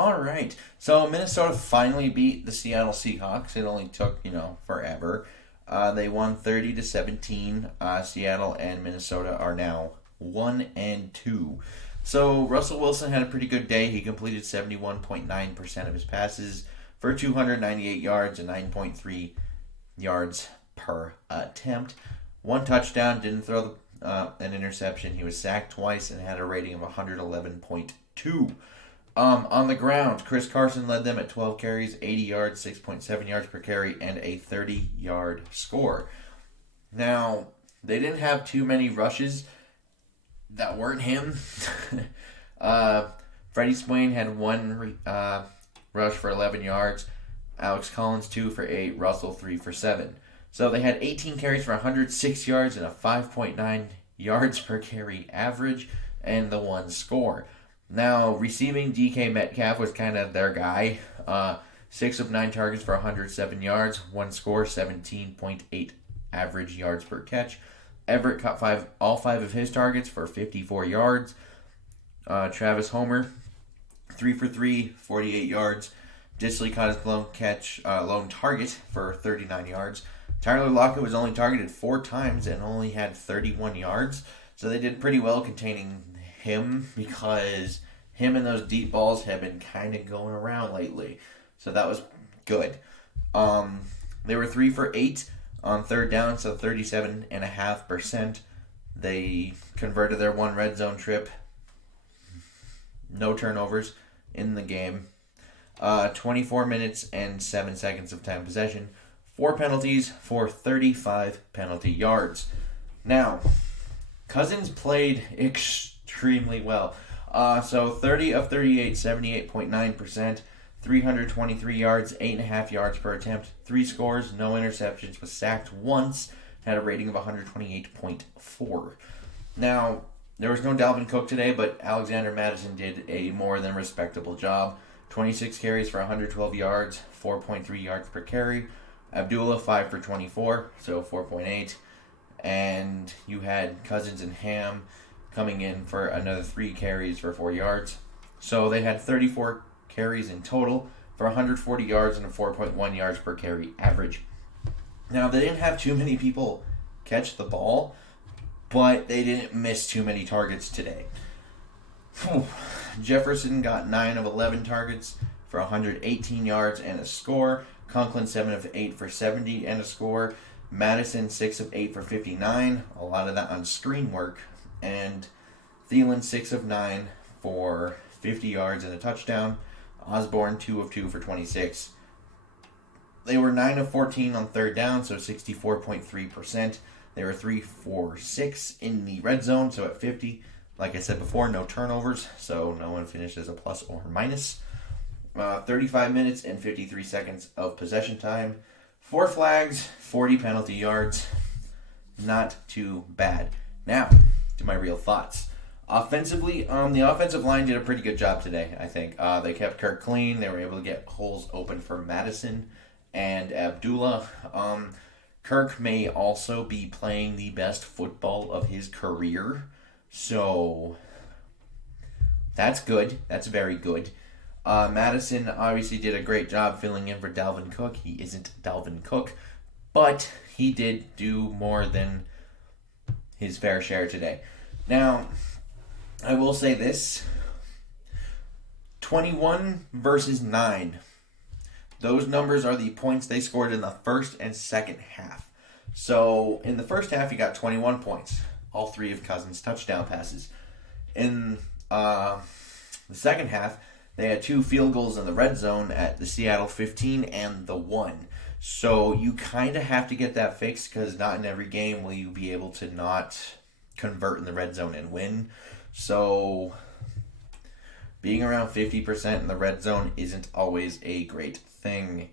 All right. So Minnesota finally beat the Seattle Seahawks. It only took, forever. They won 30-17. Seattle and Minnesota are now 1-2. So Russell Wilson had a pretty good day. He completed 71.9% of his passes for 298 yards and 9.3 yards per attempt. One touchdown, didn't throw an interception. He was sacked twice and had a rating of 111.2. On the ground, Chris Carson led them at 12 carries, 80 yards, 6.7 yards per carry, and a 30-yard score. Now, they didn't have too many rushes that weren't him. Freddie Swain had one rush for 11 yards, Alex Collins 2 for 8, Russell 3 for 7. So they had 18 carries for 106 yards and a 5.9 yards per carry average, and the one score. Now, receiving, DK Metcalf was kind of their guy. 6 of 9 targets for 107 yards, one score, 17.8 average yards per catch. Everett caught all 5 of his targets for 54 yards. Travis Homer, 3 for 3, 48 yards. Disley caught his lone target for 39 yards. Tyler Lockett was only targeted 4 times and only had 31 yards. So they did pretty well containing him because him and those deep balls have been kind of going around lately. So that was good. They were 3 for 8 on third down, so 37.5%. They converted their one red zone trip. No turnovers in the game. 24 minutes and 7 seconds of time possession. 4 penalties for 35 penalty yards. Now, Cousins played extremely well. So 30 of 38, 78.9%, 323 yards, 8.5 yards per attempt, 3 scores, no interceptions, was sacked once, had a rating of 128.4. Now, there was no Dalvin Cook today, but Alexander Mattison did a more than respectable job. 26 carries for 112 yards, 4.3 yards per carry. Abdullah 5 for 24, so 4.8. And you had Cousins and Ham coming in for another 3 carries for 4 yards. So they had 34 carries in total for 140 yards and a 4.1 yards per carry average. Now, they didn't have too many people catch the ball, but they didn't miss too many targets today. Jefferson got 9 of 11 targets for 118 yards and a score. Conklin 7 of 8 for 70 and a score. Madison 6 of 8 for 59, a lot of that on screen work. And Thielen 6 of 9 for 50 yards and a touchdown. Osborne 2 of 2 for 26. They were 9 of 14 on third down, so 64.3%. They were 3 for 6 in the red zone, so at 50. Like I said before, no turnovers, so no one finished as a plus or minus. 35 minutes and 53 seconds of possession time. 4 flags, 40 penalty yards. Not too bad. Now, to my real thoughts. Offensively, the offensive line did a pretty good job today, I think. They kept Kirk clean. They were able to get holes open for Madison and Abdullah. Kirk may also be playing the best football of his career. So, that's good. That's very good. Madison obviously did a great job filling in for Dalvin Cook. He isn't Dalvin Cook, but he did do more than his fair share today. Now, I will say this. 21 versus 9. Those numbers are the points they scored in the first and second half. So, in the first half, he got 21 points. All 3 of Cousins' touchdown passes. In the second half, they had 2 field goals in the red zone at the Seattle 15 and the 1. So you kind of have to get that fixed because not in every game will you be able to not convert in the red zone and win. So being around 50% in the red zone isn't always a great thing.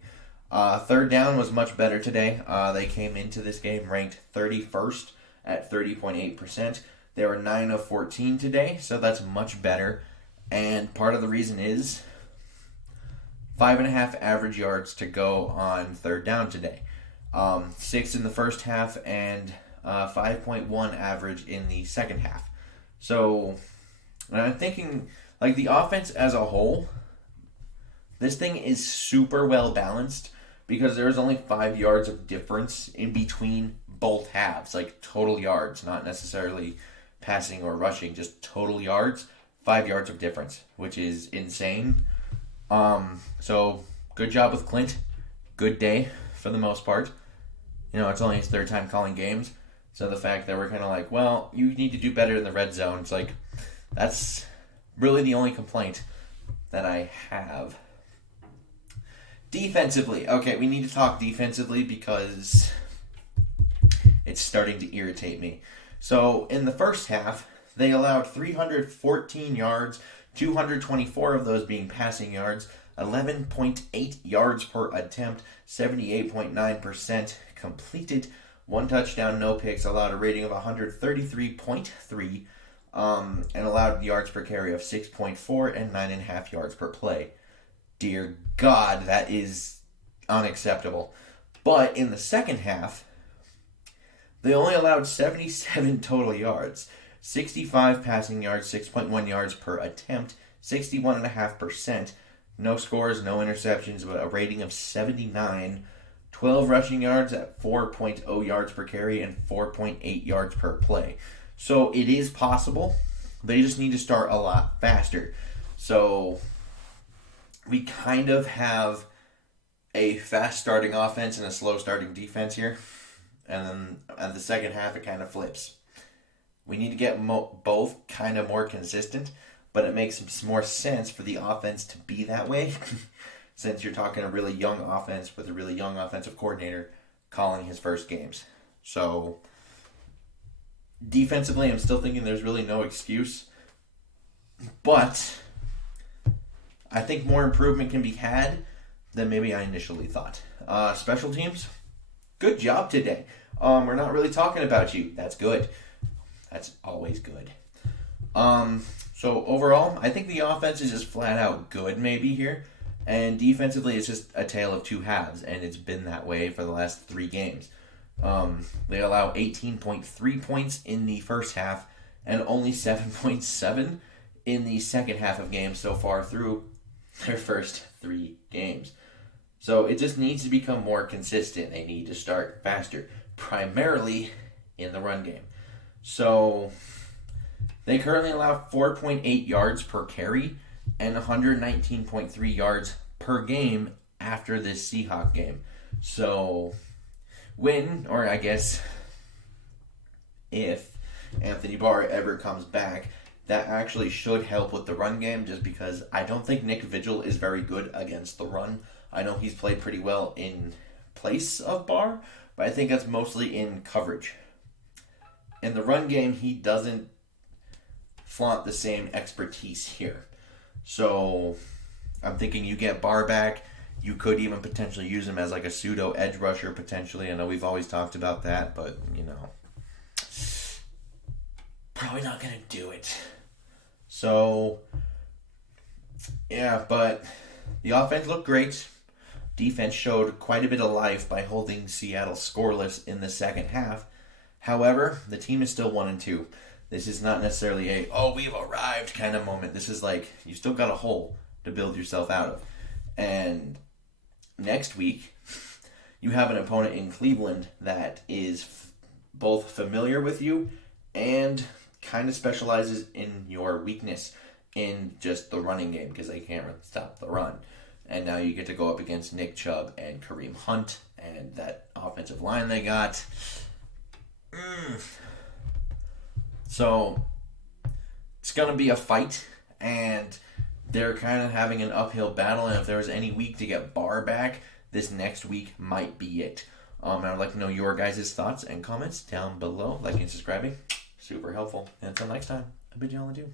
Third down was much better today. They came into this game ranked 31st at 30.8%. They were 9 of 14 today, so that's much better. And part of the reason is 5.5 average yards to go on third down today. 6 in the first half and 5.1 average in the second half. So, and I'm thinking, like, the offense as a whole, This thing is super well balanced because there's only 5 yards of difference in between both halves, like total yards, not necessarily passing or rushing, just total yards. 5 yards of difference, which is insane. So good job with Clint. Good day for the most part. It's only his third time calling games. So the fact that we're kind of like, well, you need to do better in the red zone. It's like, that's really the only complaint that I have. Defensively. Okay, we need to talk defensively because it's starting to irritate me. So in the first half, they allowed 314 yards, 224 of those being passing yards, 11.8 yards per attempt, 78.9% completed, 1 touchdown, no picks, allowed a rating of 133.3, and allowed yards per carry of 6.4 and 9.5 yards per play. Dear God, that is unacceptable. But in the second half, they only allowed 77 total yards, 65 passing yards, 6.1 yards per attempt, 61.5%, no scores, no interceptions, but a rating of 79, 12 rushing yards at 4.0 yards per carry, and 4.8 yards per play. So it is possible. They just need to start a lot faster. So we kind of have a fast starting offense and a slow starting defense here. And then at the second half, it kind of flips. We need to get both kind of more consistent, but it makes more sense for the offense to be that way since you're talking a really young offense with a really young offensive coordinator calling his first games. So defensively, I'm still thinking there's really no excuse, but I think more improvement can be had than maybe I initially thought. Special teams, good job today. We're not really talking about you. That's good. That's always good. So overall, I think the offense is just flat out good maybe here. And defensively, it's just a tale of two halves. And it's been that way for the last 3 games. They allow 18.3 points in the first half and only 7.7 in the second half of games so far through their first 3 games. So it just needs to become more consistent. They need to start faster, primarily in the run game. So they currently allow 4.8 yards per carry and 119.3 yards per game after this Seahawks game. So when, or I guess if Anthony Barr ever comes back, that actually should help with the run game just because I don't think Nick Vigil is very good against the run. I know he's played pretty well in place of Barr, but I think that's mostly in coverage. In the run game, he doesn't flaunt the same expertise here. So I'm thinking you get Barr back. You could even potentially use him as like a pseudo edge rusher potentially. I know we've always talked about that, but probably not going to do it. So yeah, but the offense looked great. Defense showed quite a bit of life by holding Seattle scoreless in the second half. However, the team is still 1-2. This is not necessarily a, we've arrived kind of moment. This is like, you still got a hole to build yourself out of. And next week, you have an opponent in Cleveland that is both familiar with you and kind of specializes in your weakness in just the running game because they can't really stop the run. And now you get to go up against Nick Chubb and Kareem Hunt and that offensive line they got. So it's going to be a fight, and they're kind of having an uphill battle, and if there was any week to get Barr back, this next week might be it. And I'd like to know your guys' thoughts and comments down below. Liking and subscribing, super helpful. And until next time, I bid you all adieu.